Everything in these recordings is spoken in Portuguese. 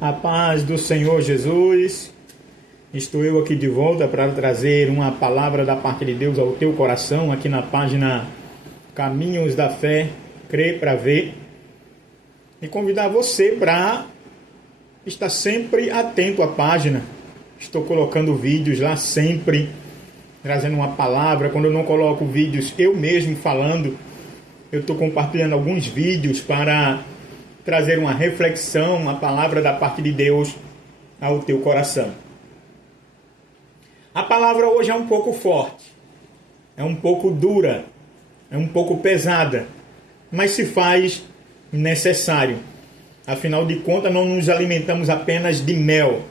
A paz do Senhor Jesus. Estou eu aqui de volta para trazer uma palavra da parte de Deus ao teu coração, aqui na página Caminhos da Fé, Crer para Ver. E convidar você para estar sempre atento à página. Estou colocando vídeos lá sempre, trazendo uma palavra. Quando eu não coloco vídeos eu mesmo falando, eu estou compartilhando alguns vídeos para trazer uma reflexão, uma palavra da parte de Deus ao teu coração. A palavra hoje é um pouco forte, é um pouco dura, é um pouco pesada, mas se faz necessário. Afinal de contas, não nos alimentamos apenas de mel,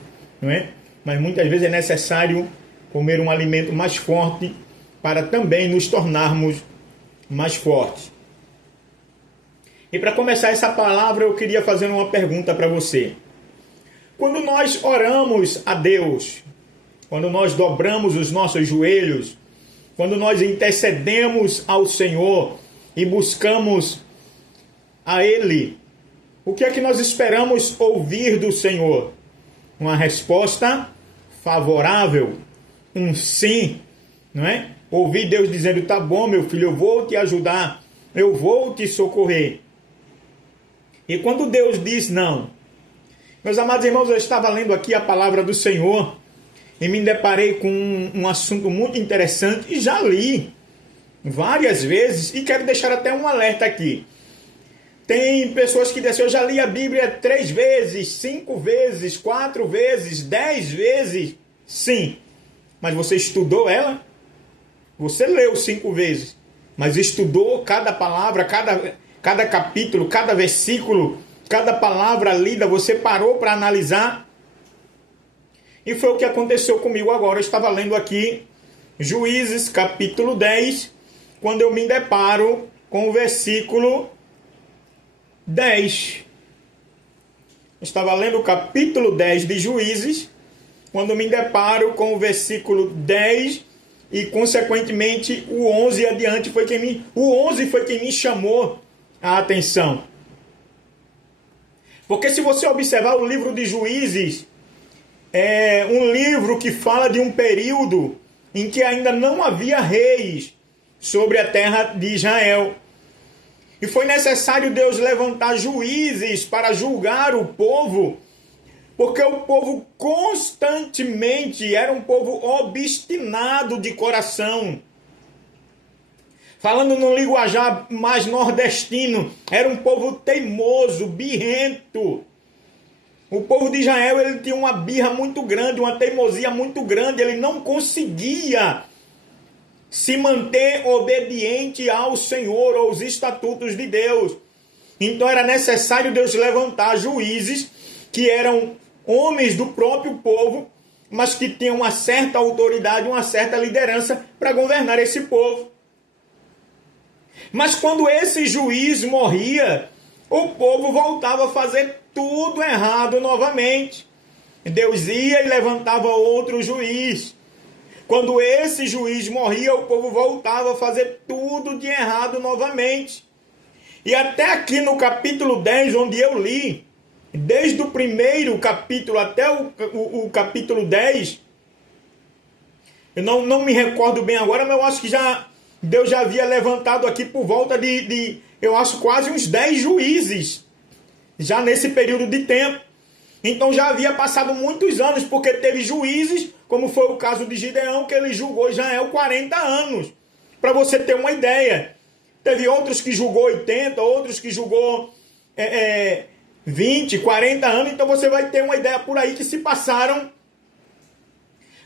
não é? Mas muitas vezes é necessário comer um alimento mais forte para também nos tornarmos mais fortes. E para começar essa palavra, eu queria fazer uma pergunta para você. Quando nós oramos a Deus, quando nós dobramos os nossos joelhos, quando nós intercedemos ao Senhor e buscamos a Ele, o que é que nós esperamos ouvir do Senhor? Uma resposta favorável, um sim, não é? Ouvir Deus dizendo, tá bom, meu filho, eu vou te ajudar, eu vou te socorrer. E quando Deus diz não, meus amados irmãos, eu estava lendo aqui a palavra do Senhor e me deparei com um assunto muito interessante e já li várias vezes e quero deixar até um alerta aqui. Tem pessoas que dizem, eu já li a Bíblia 3 vezes, 5 vezes, 4 vezes, 10 vezes. Sim, mas você estudou ela? Você leu 5 vezes, mas estudou cada palavra, cada capítulo, cada versículo, cada palavra lida, você parou para analisar? E foi o que aconteceu comigo agora. Eu estava lendo aqui Juízes capítulo 10, quando eu me deparo com o versículo 10. Eu estava lendo o capítulo 10 de Juízes, quando me deparo com o versículo 10 e, consequentemente, o 11 adiante o 11 foi quem me chamou a atenção. Porque se você observar o livro de Juízes, é um livro que fala de um período em que ainda não havia reis sobre a terra de Israel. E foi necessário Deus levantar juízes para julgar o povo, porque o povo constantemente era um povo obstinado de coração. Falando no linguajar mais nordestino, era um povo teimoso, birrento. O povo de Israel, ele tinha uma birra muito grande, uma teimosia muito grande. Ele não conseguia se manter obediente ao Senhor, aos estatutos de Deus. Então era necessário Deus levantar juízes que eram homens do próprio povo, mas que tinham uma certa autoridade, uma certa liderança para governar esse povo. Mas quando esse juiz morria, o povo voltava a fazer tudo errado novamente. Deus ia e levantava outro juiz. Quando esse juiz morria, o povo voltava a fazer tudo de errado novamente. E até aqui no capítulo 10, onde eu li, desde o primeiro capítulo até o capítulo 10, eu não me recordo bem agora, mas eu acho que Deus já havia levantado aqui por volta eu acho quase uns 10 juízes, já nesse período de tempo. Então já havia passado muitos anos, porque teve juízes, como foi o caso de Gideão, que ele julgou Israel 40 anos. Para você ter uma ideia. Teve outros que julgou 80, outros que julgou 20, 40 anos. Então você vai ter uma ideia por aí que se passaram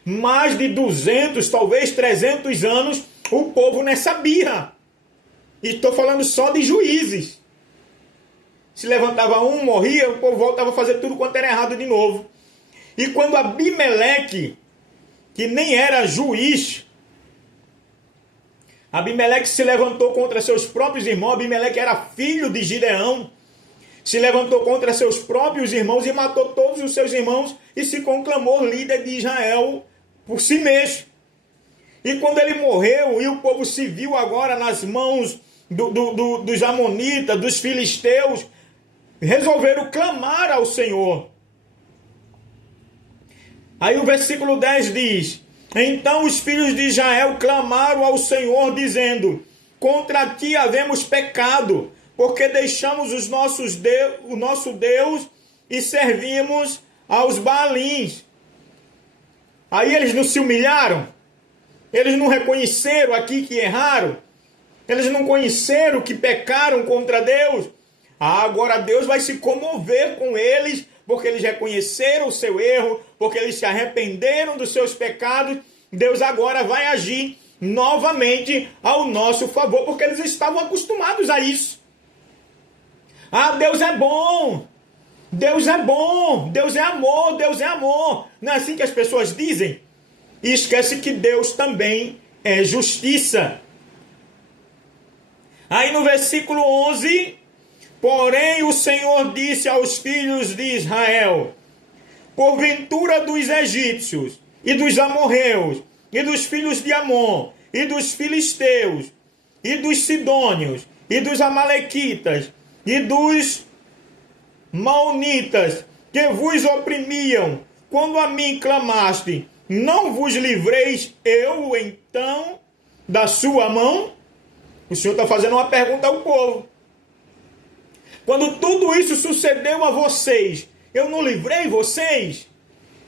mais de 200, talvez 300 anos, o povo nessa birra. E estou falando só de juízes. Se levantava um, morria, o povo voltava a fazer tudo quanto era errado de novo. E quando Abimeleque, que nem era juiz, Abimeleque se levantou contra seus próprios irmãos. Abimeleque era filho de Gideão. Se levantou contra seus próprios irmãos e matou todos os seus irmãos e se conclamou líder de Israel por si mesmo. E quando ele morreu e o povo se viu agora nas mãos dos amonitas, dos filisteus, resolveram clamar ao Senhor. Aí o versículo 10 diz: então os filhos de Israel clamaram ao Senhor, dizendo: contra ti havemos pecado, porque deixamos o nosso Deus e servimos aos Baalins. Aí eles não se humilharam? Eles não reconheceram aqui que erraram? Eles não conheceram que pecaram contra Deus? Agora Deus vai se comover com eles, porque eles reconheceram o seu erro, porque eles se arrependeram dos seus pecados. Deus agora vai agir novamente ao nosso favor, porque eles estavam acostumados a isso. Deus é bom, Deus é bom, Deus é amor, Deus é amor. Não é assim que as pessoas dizem? E esquece que Deus também é justiça. Aí no versículo 11, porém o Senhor disse aos filhos de Israel: porventura dos egípcios, e dos amorreus, e dos filhos de Amon, e dos filisteus, e dos sidônios, e dos amalequitas, e dos maonitas, que vos oprimiam, quando a mim clamaste, não vos livreis eu então da sua mão? O Senhor está fazendo uma pergunta ao povo. Quando tudo isso sucedeu a vocês, eu não livrei vocês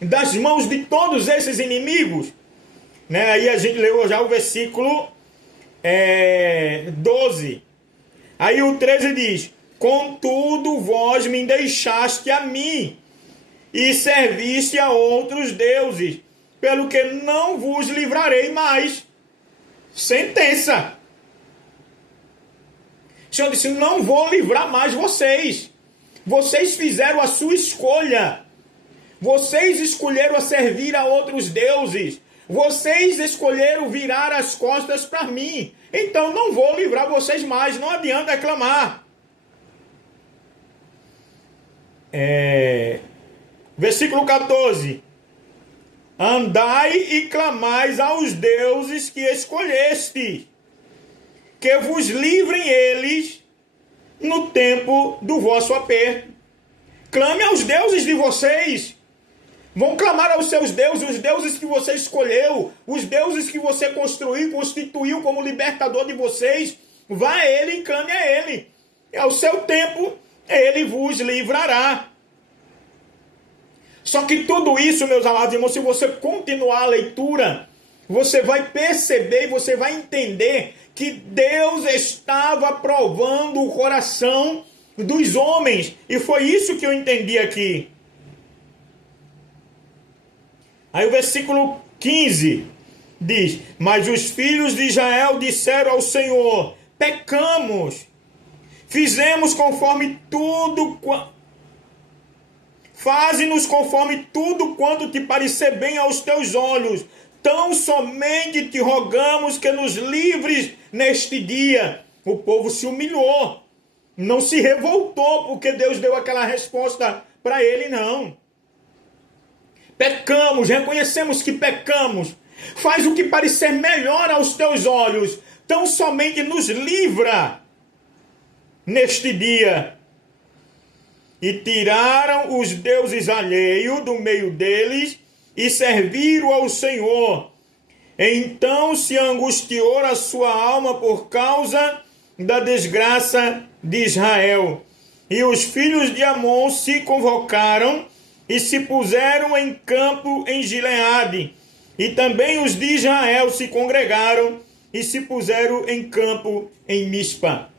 das mãos de todos esses inimigos? Aí a gente leu já o versículo 12. Aí o 13 diz: contudo vós me deixaste a mim, e serviste a outros deuses, pelo que não vos livrarei mais. Sentença. O Senhor disse: não vou livrar mais vocês. Vocês fizeram a sua escolha. Vocês escolheram a servir a outros deuses. Vocês escolheram virar as costas para mim. Então não vou livrar vocês mais. Não adianta reclamar. Versículo 14. Andai e clamais aos deuses que escolheste, que vos livrem eles no tempo do vosso aperto. Clame aos deuses de vocês. Vão clamar aos seus deuses, os deuses que você escolheu, os deuses que você construiu, constituiu como libertador de vocês. Vá a ele e clame a ele. Ao seu tempo, ele vos livrará. Só que tudo isso, meus amados irmãos, se você continuar a leitura, você vai perceber e você vai entender que Deus estava provando o coração dos homens. E foi isso que eu entendi aqui. Aí o versículo 15 diz: mas os filhos de Israel disseram ao Senhor: pecamos, fizemos conforme tudo, faze-nos conforme tudo quanto te parecer bem aos teus olhos. Tão somente te rogamos que nos livres neste dia. O povo se humilhou, não se revoltou porque Deus deu aquela resposta para ele, não. Pecamos, reconhecemos que pecamos. Faz o que parecer melhor aos teus olhos. Tão somente nos livra neste dia. E tiraram os deuses alheios do meio deles e serviram ao Senhor. Então se angustiou a sua alma por causa da desgraça de Israel. E os filhos de Amon se convocaram e se puseram em campo em Gileade. E também os de Israel se congregaram e se puseram em campo em Mispa.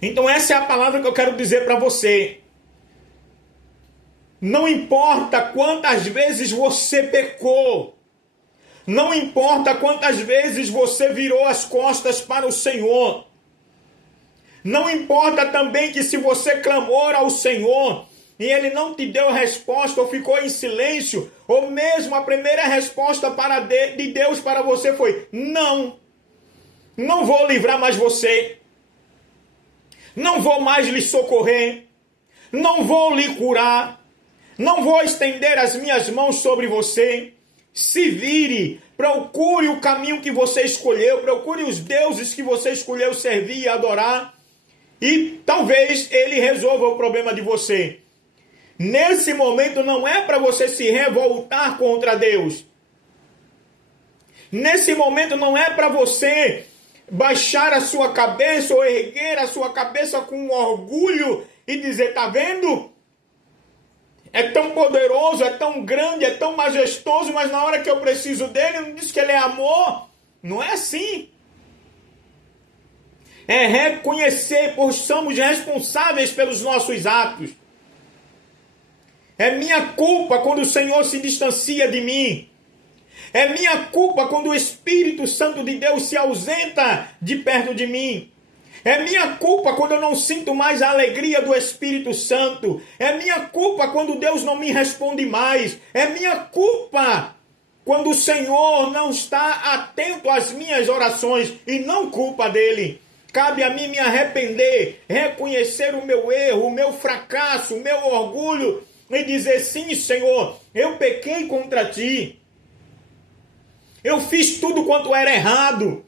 Então essa é a palavra que eu quero dizer para você. Não importa quantas vezes você pecou. Não importa quantas vezes você virou as costas para o Senhor. Não importa também que se você clamou ao Senhor e Ele não te deu resposta ou ficou em silêncio, ou mesmo a primeira resposta de Deus para você foi: não vou livrar mais você, não vou mais lhe socorrer, não vou lhe curar, não vou estender as minhas mãos sobre você. Se vire, procure o caminho que você escolheu, procure os deuses que você escolheu servir e adorar, e talvez Ele resolva o problema de você. Nesse momento não é para você se revoltar contra Deus. Nesse momento não é para você baixar a sua cabeça ou erguer a sua cabeça com orgulho e dizer, tá vendo? É tão poderoso, é tão grande, é tão majestoso, mas na hora que eu preciso dele, não diz que ele é amor. Não é assim. É reconhecer, pois somos responsáveis pelos nossos atos. É minha culpa quando o Senhor se distancia de mim. É minha culpa quando o Espírito Santo de Deus se ausenta de perto de mim. É minha culpa quando eu não sinto mais a alegria do Espírito Santo. É minha culpa quando Deus não me responde mais. É minha culpa quando o Senhor não está atento às minhas orações e não culpa dele. Cabe a mim me arrepender, reconhecer o meu erro, o meu fracasso, o meu orgulho e dizer, sim, Senhor, eu pequei contra ti. Eu fiz tudo quanto era errado.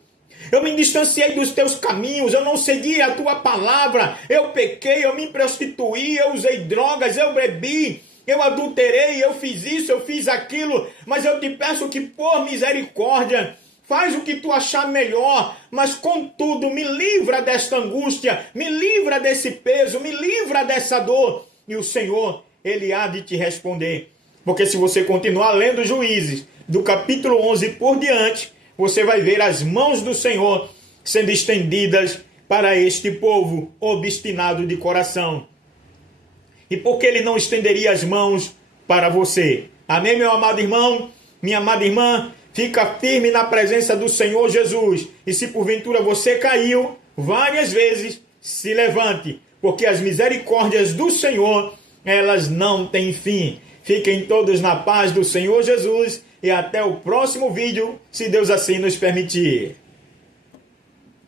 Eu me distanciei dos teus caminhos. Eu não segui a tua palavra. Eu pequei, eu me prostituí, eu usei drogas, eu bebi, eu adulterei, eu fiz isso, eu fiz aquilo. Mas eu te peço que, por misericórdia, faz o que tu achar melhor. Mas, contudo, me livra desta angústia, me livra desse peso, me livra dessa dor. E o Senhor, Ele há de te responder. Porque se você continuar lendo Juízes, do capítulo 11 por diante, você vai ver as mãos do Senhor sendo estendidas para este povo obstinado de coração. E por que Ele não estenderia as mãos para você? Amém, meu amado irmão? Minha amada irmã, fica firme na presença do Senhor Jesus. E se porventura você caiu várias vezes, se levante, porque as misericórdias do Senhor, elas não têm fim. Fiquem todos na paz do Senhor Jesus e até o próximo vídeo, se Deus assim nos permitir.